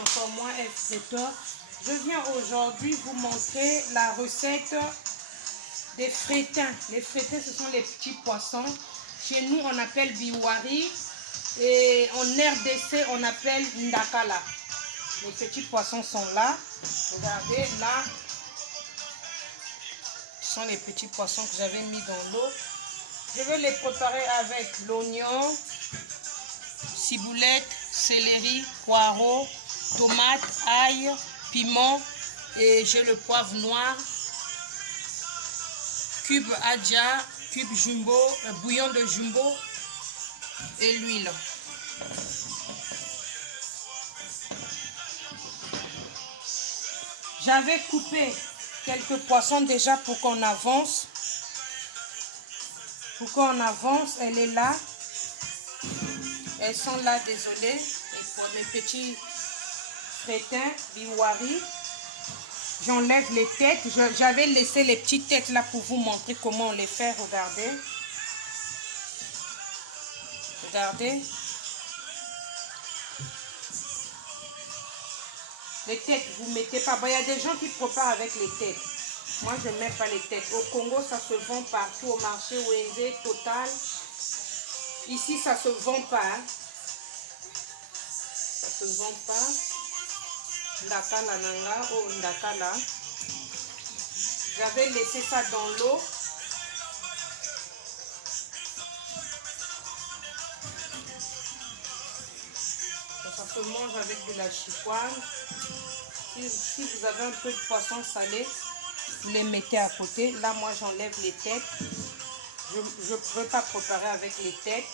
encore moi, F-Traiteur. Je viens aujourd'hui vous montrer la recette des frétins. Les frétins, ce sont les petits poissons. Chez nous, on appelle biwari. Et en RDC, on appelle ndakala. Les petits poissons sont là. Regardez, là, ce sont les petits poissons que j'avais mis dans l'eau. Je vais les préparer avec l'oignon, ciboulette, céleri, poireau, tomate, ail, piment et j'ai le poivre noir, cube adja, cube jumbo, bouillon de jumbo et l'huile. J'avais coupé quelques poissons déjà pour qu'on avance. Pour qu'on avance, elle est là. Elles sont là, désolé. Et pour mes petits frétins, biwari, j'enlève les têtes. J'avais laissé les petites têtes là pour vous montrer comment on les fait. Regardez. Regardez. Les têtes, vous ne mettez pas. Bon, il y a des gens qui préparent avec les têtes. Moi, je ne mets pas les têtes. Au Congo, ça se vend partout au marché Wenzé, Total. Ici, ça ne se vend pas. Hein. Ça ne se vend pas. Ndakala nanga, oh ndakala. J'avais laissé ça dans l'eau. Ça se mange avec de la chipoine. Si vous avez un peu de poisson salé, vous les mettez à côté. Là, moi, j'enlève les têtes. Je ne pourrais pas préparer avec les têtes.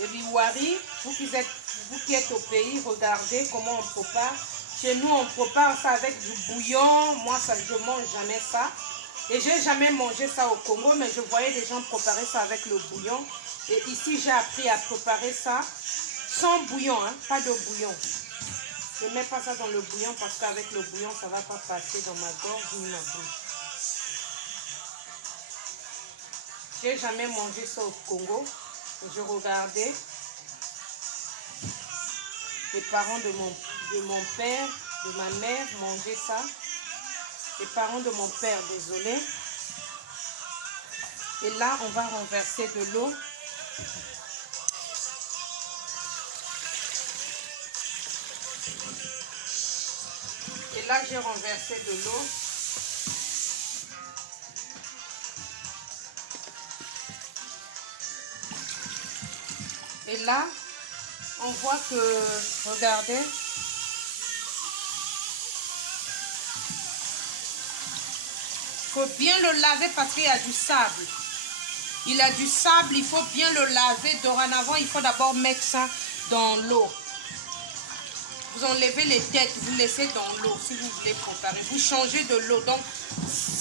Le biwari, vous qui êtes au pays, regardez comment on prépare. Chez nous, on prépare ça avec du bouillon. Moi, je ne mange jamais ça. Et je n'ai jamais mangé ça au Congo, mais je voyais des gens préparer ça avec le bouillon. Et ici, j'ai appris à préparer ça sans bouillon, hein, pas de bouillon. Je ne mets pas ça dans le bouillon parce qu'avec le bouillon, ça ne va pas passer dans ma gorge ni ma bouche. Je n'ai jamais mangé ça au Congo. Je regardais les parents de mon père, de ma mère manger ça. Les parents de mon père, désolé. Et là, on va renverser de l'eau. Et là, j'ai renversé de l'eau. Et là, on voit que, regardez, il faut bien le laver parce qu'il y a du sable. Il a du sable, il faut bien le laver. Dorénavant, il faut d'abord mettre ça dans l'eau. Vous enlevez les têtes, vous laissez dans l'eau si vous voulez préparer. Vous changez de l'eau. Donc,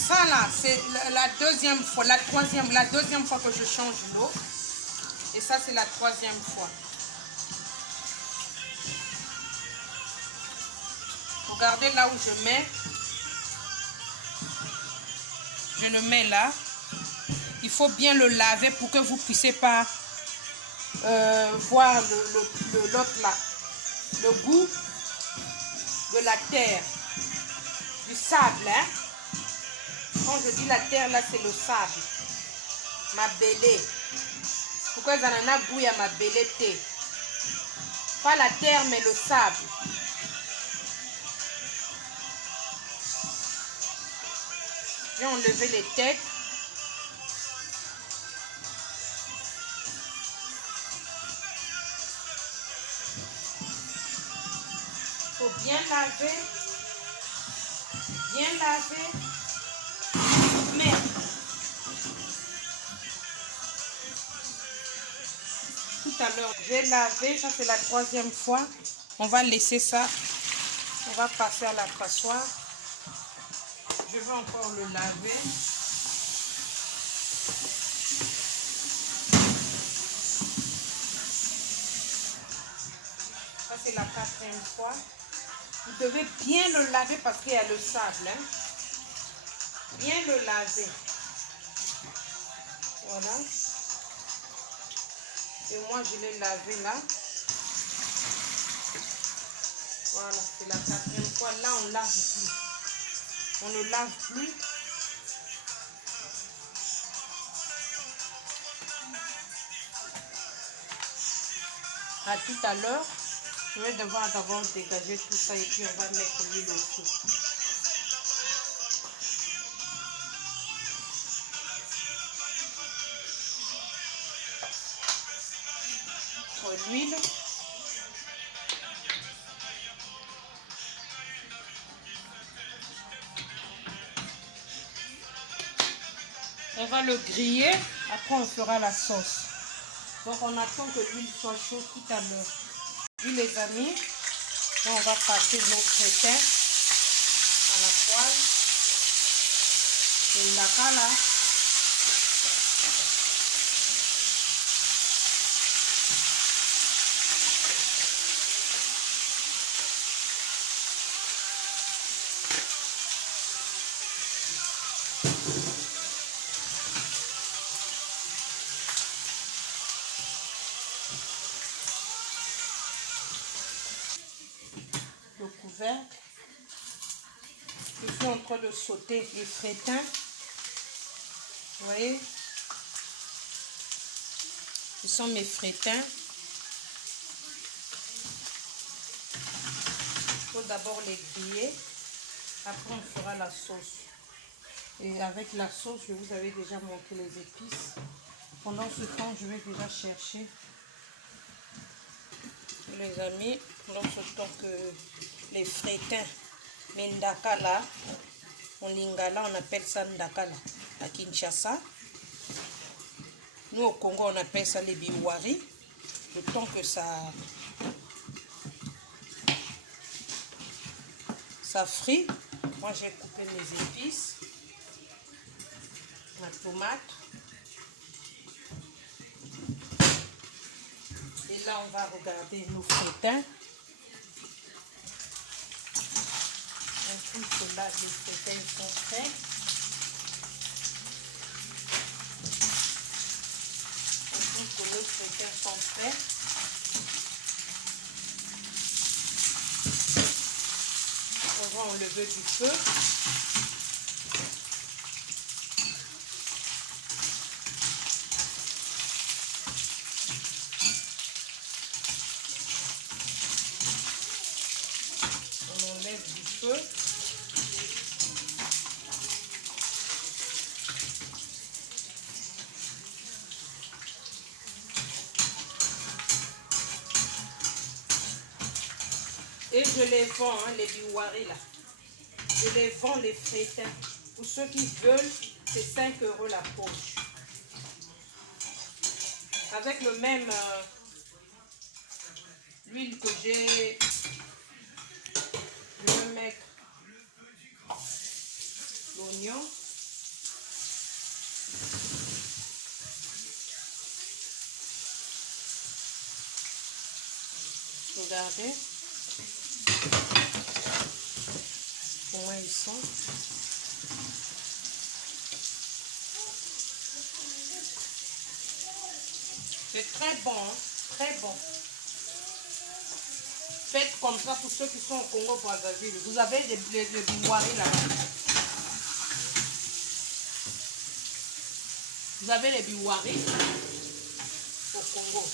ça là, c'est la deuxième fois, la deuxième fois que je change l'eau. Et ça, c'est la troisième fois. Regardez là où je mets. Je le mets là. Il faut bien le laver pour que vous ne puissiez pas voir l'autre là. Le goût de la terre. Du sable. Hein? Quand je dis la terre, là, c'est le sable. Ma belée. Pourquoi ça en a goût à ma belleté? Pas la terre, mais le sable. J'ai enlevé les têtes. Il faut bien laver. Bien laver. Mais tout à l'heure, j'ai lavé, ça c'est la troisième fois. On va laisser ça. On va passer à la passoire. Je vais encore le laver. Ça c'est la quatrième fois. Vous devez bien le laver parce qu'il y a le sable. Hein? Bien le laver. Voilà. Et moi, je l'ai lavé là. Voilà, c'est la quatrième fois. Là, on lave plus. On ne lave plus. À tout à l'heure. Je vais devoir d'abord dégager tout ça et puis on va mettre l'huile au feu. L'huile. On va le griller, après on fera la sauce. Donc on attend que l'huile soit chaude tout à l'heure. Puis les amis, là, on va passer nos crétins à la poêle. Et là. Le couvercle. Je suis en train de sauter les crétins. Vous voyez? Ce sont mes crétins. Il faut d'abord les griller. Après, on fera la sauce. Et avec la sauce, je vous avais déjà montré les épices. Pendant ce temps, je vais déjà chercher. Les amis, pendant ce temps que les crétins, mais ndakala, en lingala, on appelle ça ndakala. À Kinshasa, nous au Congo, on appelle ça les biwari. Le temps que ça frit, moi j'ai coupé mes épices, ma tomate. Et là, on va regarder nos crétins. On trouve que là, les crétins sont prêts. On trouve que nos crétins sont prêts. On va enlever du feu. On enlève du feu. Et je les vends, hein, les biwari là. Je les vends, les crétins. Pour ceux qui veulent, c'est 5 € la poche. Avec le même l'huile que j'ai, je vais mettre l'oignon. Regardez. Comment ils sont. C'est très bon, hein? Très bon. Faites comme ça pour ceux qui sont au Congo Brazzaville. Vous avez des biwari là-bas. Vous avez les biwari au Congo.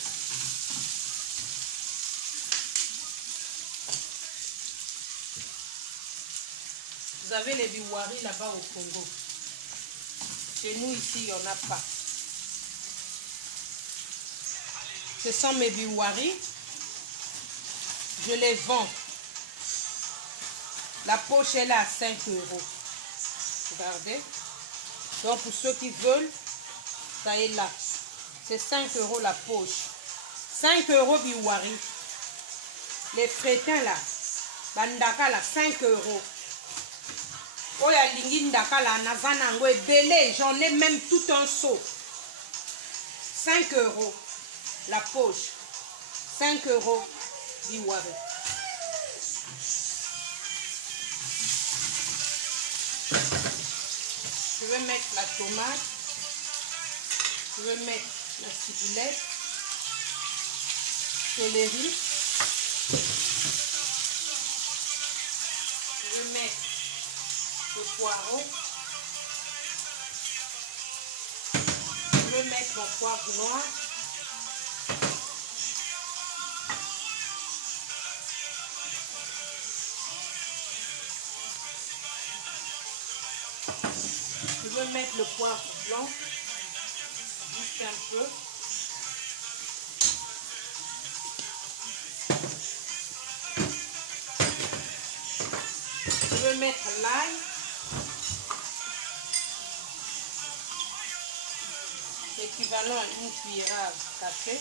Vous avez les biwari là-bas au Congo. Chez nous ici, il n'y en a pas. Ce sont mes biwari. Je les vends. La poche elle est à 5 €. Regardez. Donc pour ceux qui veulent, ça est là. C'est 5 € la poche. 5 € biwari. Les crétins là. Bandaka là, 5 €. Oya lingi ndakala nazanango ebele, j'en ai même tout un seau. 5 € la poche. 5 € biwari. Je vais mettre la tomate. Je vais mettre la ciboulette. Céleri. le poireau. Je vais mettre mon poivre noir. Je vais mettre le poivre blanc, juste un peu. Je vais mettre l'ail. Équivalent à une cuillère à café.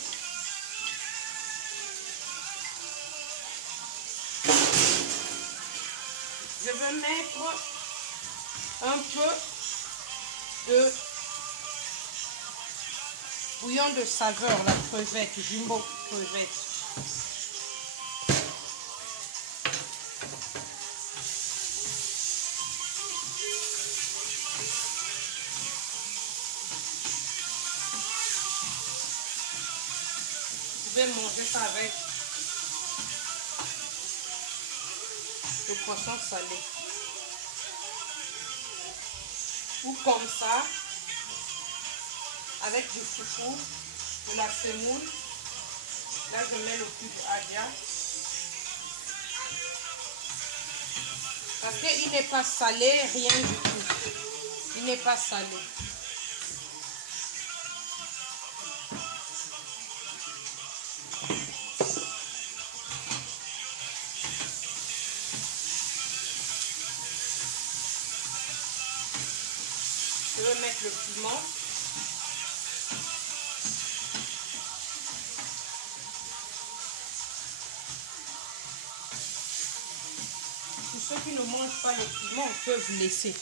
Je vais mettre un peu de bouillon de saveur, la crevette, jumbo crevette. Je vais manger ça avec le poisson salé. Ou comme ça, avec du foufou, de la semoule. Là, je mets le cube adia. Parce qu'il n'est pas salé, rien du tout. Il n'est pas salé. Je vais mettre le piment. Pour ceux qui ne mangent pas le piment, peuvent laisser.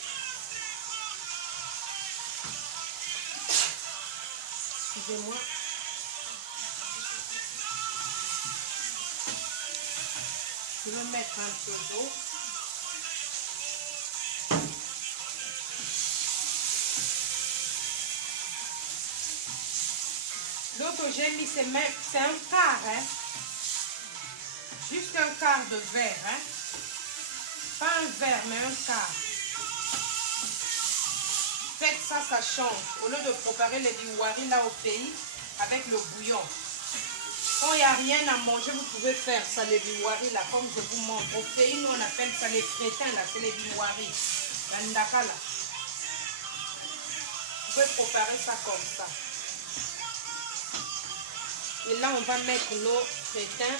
Excusez-moi. Je vais mettre un peu d'eau. L'eau que j'ai mis, c'est un quart, hein? Juste un quart de verre, hein? Pas un verre, mais un quart. Faites ça, ça change. Au lieu de préparer les biwari là au pays avec le bouillon. Quand il n'y a rien à manger, vous pouvez faire ça, les biwari là, comme je vous montre. Au pays, nous on appelle ça les crétins là, c'est les biwari. La ndaka là. Vous pouvez préparer ça comme ça. Et là, on va mettre nos crétins.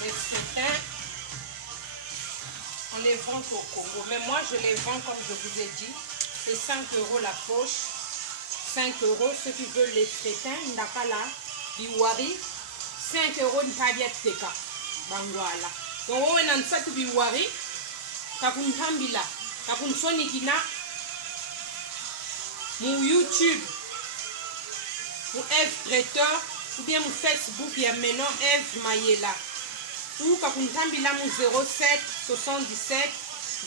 Les crétins, on les vend au Congo. Mais moi, je les vends, comme je vous ai dit, c'est 5 € la poche. 5 €, ceux qui veulent les crétins, ndakala, biwari, 5 € ntabia teka. Bangwala. Donc, on a un sac biwari, kakun hambila, kakun sonikina, mon YouTube, mon Eve Traiteur, ou bien mon Facebook, il y a maintenant Eve Mayela. Ou Kakuntambila 07 77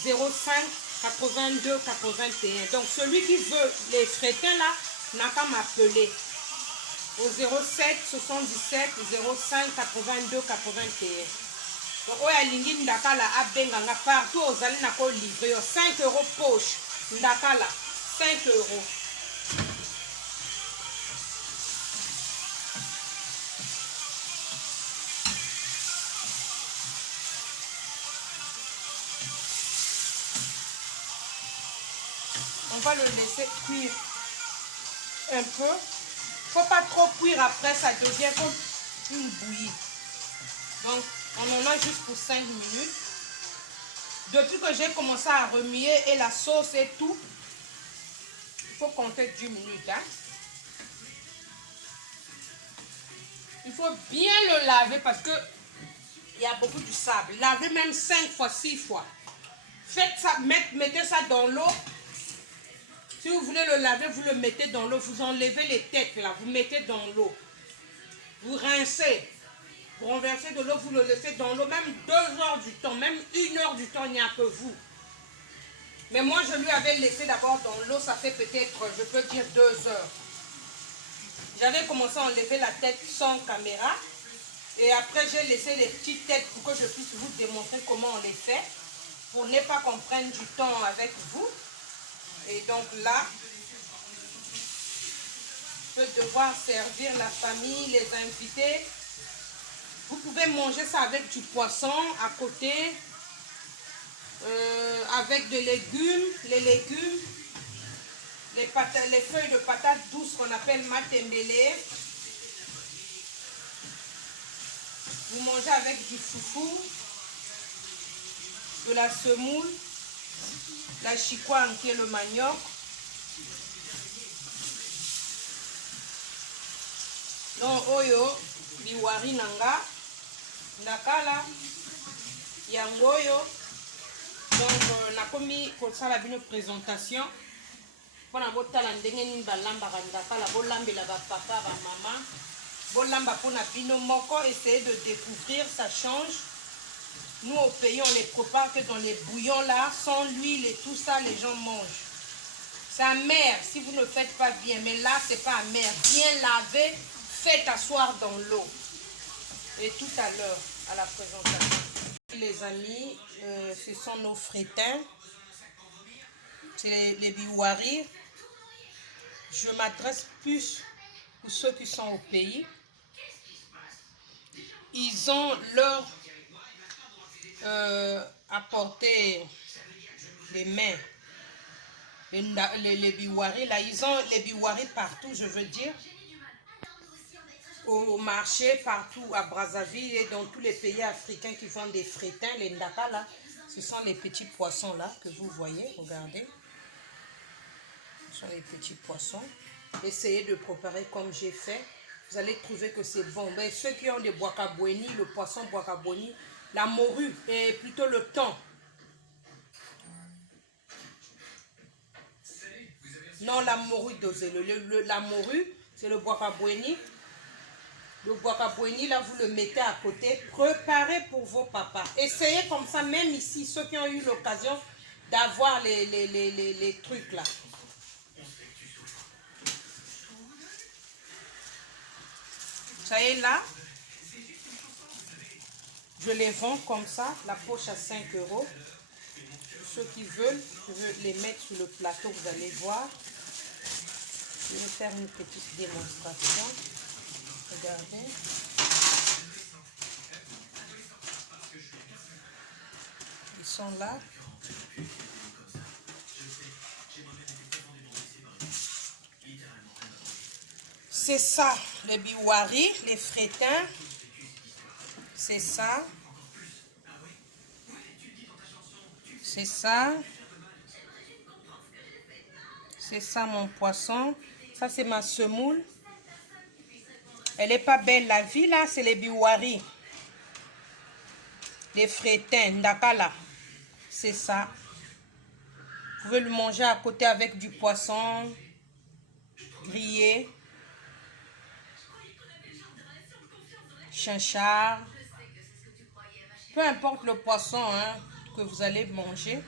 05 82 81. Donc celui qui veut les crétins là n'a qu'à m'appeler au 07 77 05 82 81. Donc oya lingi ndakala abenganga partout aux allez nako livrer 5 € poche ndakala 5 €. On va le laisser cuire un peu. Faut pas trop cuire, après ça devient comme une bouillie. Donc on en a juste pour 5 minutes. Depuis que j'ai commencé à remuer et la sauce et tout, il faut compter 10 minutes. Hein. Il faut bien le laver parce que il y a beaucoup de sable. Lavez même 5 fois, 6 fois. Faites ça, mettez ça dans l'eau. Si vous voulez le laver, vous le mettez dans l'eau. Vous enlevez les têtes là, vous mettez dans l'eau. Vous rincez. Vous renversez de l'eau, vous le laissez dans l'eau, même 2 heures du temps, même 1 heure du temps, il n'y a que vous. Mais moi, je lui avais laissé d'abord dans l'eau, ça fait peut-être, je peux dire 2 heures. J'avais commencé à enlever la tête sans caméra. Et après, j'ai laissé les petites têtes pour que je puisse vous démontrer comment on les fait. Pour ne pas qu'on prenne du temps avec vous. Et donc là, je peux devoir servir la famille, les invités. Vous pouvez manger ça avec du poisson à côté. Avec des légumes, les feuilles de patates douces qu'on appelle matembele. Vous mangez avec du foufou, de la semoule, la chikwan qui est le manioc. Donc oyo biwari nanga ndakala yangoyo. Donc nakomi kosala bino présentation pona botala ndenge nini balambaka ndakala bolambela bapapa bamama bolamba pona bino moko. Essayez de découvrir, ça change. Nous au pays on les prépare que dans les bouillons là, sans l'huile et tout ça, les gens mangent. C'est amer si vous ne faites pas bien, mais là c'est pas amer. Bien lavé, faites asseoir dans l'eau. Et tout à l'heure à la présentation. Les amis, ce sont nos frétins, c'est les biwari. Je m'adresse plus pour ceux qui sont au pays. Ils ont leur apporté les mains, les biwari là, ils ont les biwari partout, je veux dire. Au marché, partout à Brazzaville et dans tous les pays africains qui font des frétins, les ndaka là, ce sont les petits poissons là que vous voyez, regardez. Ce sont les petits poissons. Essayez de préparer comme j'ai fait. Vous allez trouver que c'est bon. Mais ceux qui ont des boakabweni, le poisson boakabweni, la morue et plutôt le thon. Non, la morue dosée. La morue, c'est le boakabweni. Le boakabweni, là, vous le mettez à côté. Préparez pour vos papas. Essayez comme ça, même ici, ceux qui ont eu l'occasion d'avoir les trucs là. Ça y est là. Je les vends comme ça, la poche à 5 €. Pour ceux qui veulent, je veux les mettre sur le plateau, vous allez voir. Je vais faire une petite démonstration. Regardez. Ils sont là. C'est ça, les biwari, les frétins. C'est ça. C'est ça. C'est ça mon poisson. Ça c'est ma semoule. Elle n'est pas belle la vie là, c'est les biwari. Les frétins, ndakala. C'est ça. Vous pouvez le manger à côté avec du poisson grillé. Chinchard. Peu importe le poisson hein, que vous allez manger.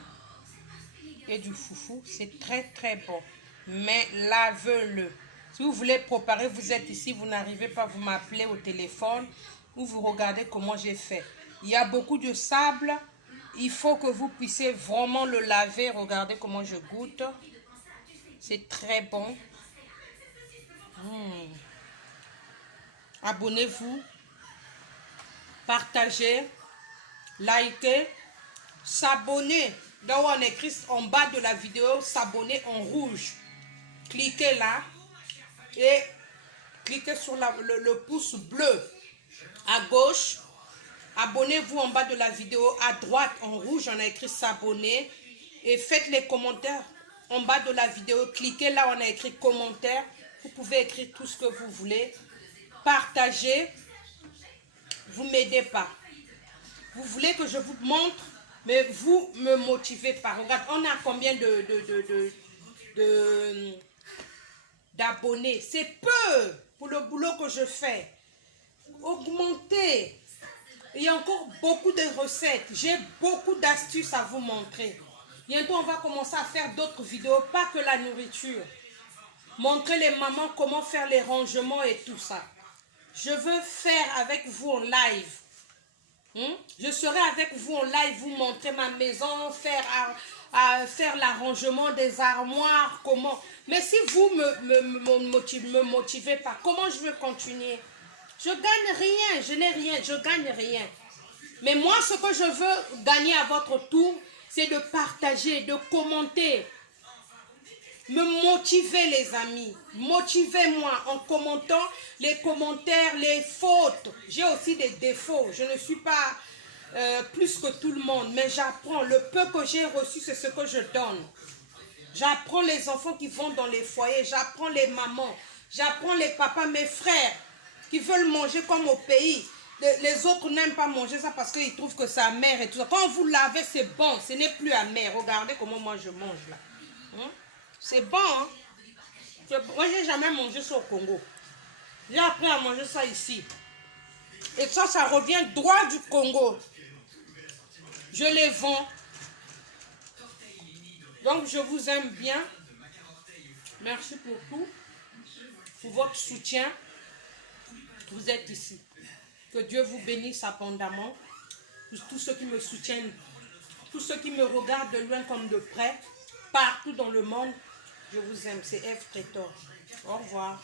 Et du foufou, c'est très très bon. Mais lavez-le. Si vous voulez préparer, vous êtes ici, vous n'arrivez pas, vous m'appelez au téléphone ou vous regardez comment j'ai fait. Il y a beaucoup de sable. Il faut que vous puissiez vraiment le laver. Regardez comment je goûte. C'est très bon. Abonnez-vous. Partagez. Likez. S'abonner. Là où on écrit en bas de la vidéo, s'abonner en rouge. Cliquez là. Et cliquez sur le pouce bleu à gauche. Abonnez-vous en bas de la vidéo. À droite en rouge, on a écrit s'abonner. Et faites les commentaires en bas de la vidéo. Cliquez là où on a écrit commentaire. Vous pouvez écrire tout ce que vous voulez. Partagez. Vous ne m'aidez pas. Vous voulez que je vous montre Mais vous me motivez pas. Regarde, on a combien d'abonnés? C'est peu pour le boulot que je fais. Augmentez. Il y a encore beaucoup de recettes. J'ai beaucoup d'astuces à vous montrer. Bientôt, on va commencer à faire d'autres vidéos, pas que la nourriture. Montrer les mamans comment faire les rangements et tout ça. Je veux faire avec vous en live. Je serai avec vous en live, vous montrer ma maison, faire l'arrangement des armoires, comment. Mais si vous me motivez pas, comment je veux continuer? Je gagne rien, je n'ai rien, je gagne rien. Mais moi, ce que je veux gagner à votre tour, c'est de partager, de commenter. Me motiver, les amis. Motivez-moi en commentant les commentaires, les fautes. J'ai aussi des défauts. Je ne suis pas plus que tout le monde, mais j'apprends. Le peu que j'ai reçu, c'est ce que je donne. J'apprends les enfants qui vont dans les foyers. J'apprends les mamans. J'apprends les papas, mes frères, qui veulent manger comme au pays. Les autres n'aiment pas manger ça parce qu'ils trouvent que c'est amer et tout ça. Quand vous lavez, c'est bon. Ce n'est plus amer. Regardez comment moi je mange là. C'est bon, hein? Moi, j'ai jamais mangé ça au Congo. J'ai appris à manger ça ici. Et ça revient droit du Congo. Je les vends. Donc, je vous aime bien. Merci pour tout. Pour votre soutien. Vous êtes ici. Que Dieu vous bénisse abondamment. Pour tous ceux qui me soutiennent. Tous ceux qui me regardent de loin comme de près. Partout dans le monde. Je vous aime. C'est Ève Prétor. Au revoir.